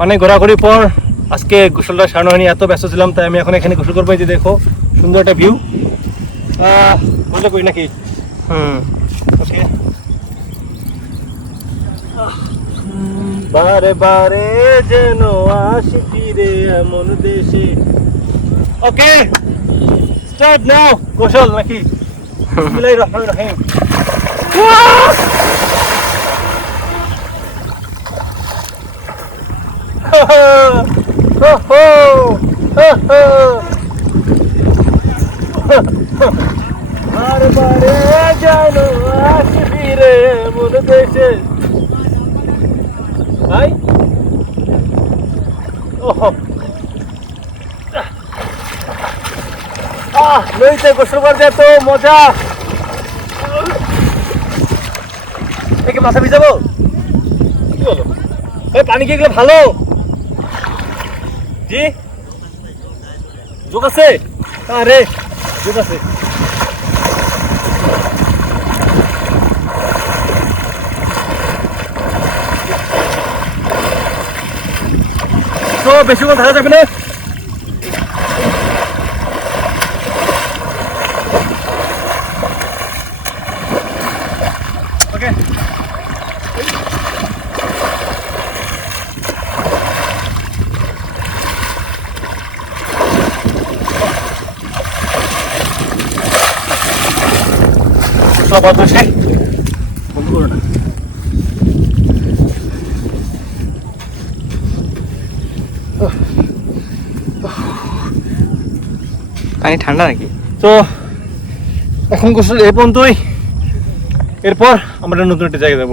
অনেক ঘোরাঘুরি পর আজকে গোসলটা সারানো হয়নি এত ব্যস্ত ছিলাম তাই আমি এখন এখানে গোসল করব যে দেখো সুন্দর একটা ভিউ বলতে করি নাকি? হুম। ওকে। বারে বারে যেন আসি ফিরে এমন দেশে। ওকে স্টার্ট নাও গোসল নাকি? রহমানির রহিম। বারে আসি ফিরে এমন দেশে ভাই আহ গোসল করতে এত মজা একে মাথা ভিজাবো কি বলো? পানি কি ভালো? জি যোগ আছে আরে যোগ আছে তো বেশিক্ষণ থাকা যাবে না ওকে বন্ধ করো না। পানি ঠান্ডা নাকি? তো এখন গোসল এই পর্যন্তই। এরপর আমরা নতুন একটা জায়গায় যাব।